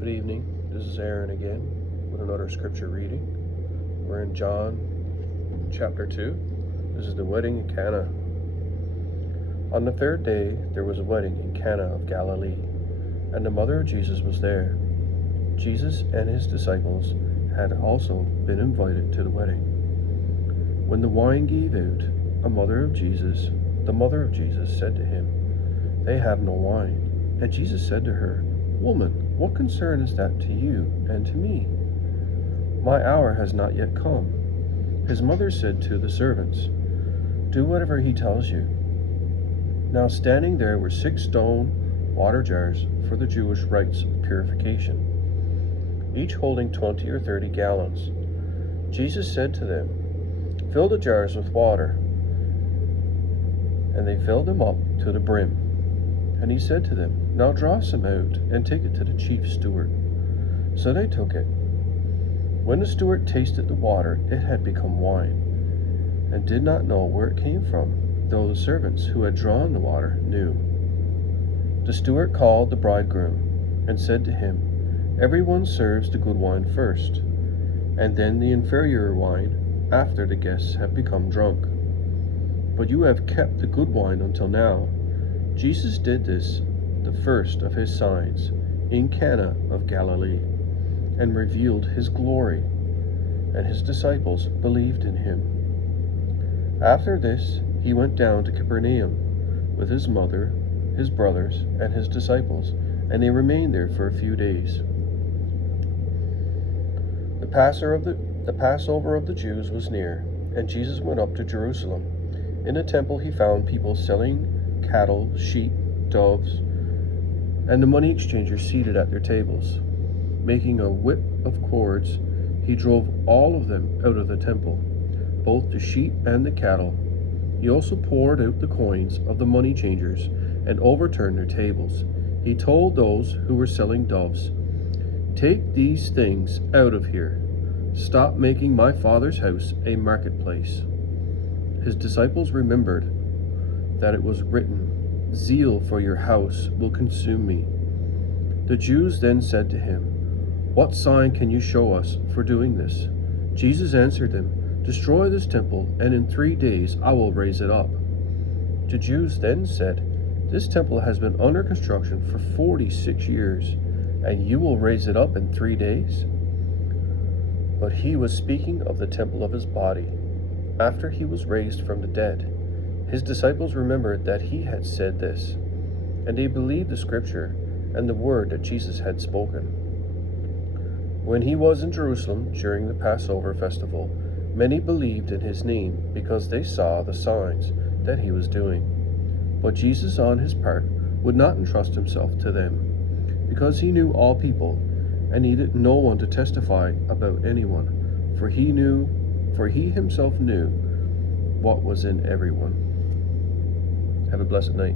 Good evening. This is Aaron again with another scripture reading. We're in John chapter 2. This is the wedding in Cana. On the third day, there was a wedding in Cana of Galilee, and the mother of Jesus was there. Jesus and his disciples had also been invited to the wedding. When the wine gave out, the mother of Jesus said to him, "They have no wine." And Jesus said to her, "Woman, what concern is that to you and to me? My hour has not yet come." His mother said to the servants, "Do whatever he tells you." Now standing there were 6 stone water jars for the Jewish rites of purification, each holding 20 or 30 gallons. Jesus said to them, "Fill the jars with water." And they filled them up to the brim. And he said to them, "Now draw some out and take it to the chief steward." So they took it. When the steward tasted the water, it had become wine, and did not know where it came from, though the servants who had drawn the water knew. The steward called the bridegroom and said to him, "Everyone serves the good wine first, and then the inferior wine after the guests have become drunk. But you have kept the good wine until now." Jesus did this, the first of his signs, in Cana of Galilee, and revealed his glory, and his disciples believed in him. After this, he went down to Capernaum with his mother, his brothers, and his disciples, and they remained there for a few days. The Passover of the Jews was near, and Jesus went up to Jerusalem. In the temple he found people selling cattle, sheep, doves, and the money exchangers seated at their tables. Making a whip of cords, he drove all of them out of the temple, both the sheep and the cattle. He also poured out the coins of the money changers and overturned their tables. He told those who were selling doves, "Take these things out of here. Stop making my Father's house a marketplace." His disciples remembered that it was written, "Zeal for your house will consume me." The Jews then said to him, "What sign can you show us for doing this?" Jesus answered them, "Destroy this temple, and in 3 days I will raise it up." The Jews then said, "This temple has been under construction for 46 years, and you will raise it up in 3 days?" But he was speaking of the temple of his body, after he was raised from the dead. His disciples remembered that he had said this, and they believed the scripture and the word that Jesus had spoken. When he was in Jerusalem during the Passover festival, many believed in his name because they saw the signs that he was doing. But Jesus, on his part, would not entrust himself to them, because he knew all people and needed no one to testify about anyone, for he himself knew what was in everyone. Have a blessed night.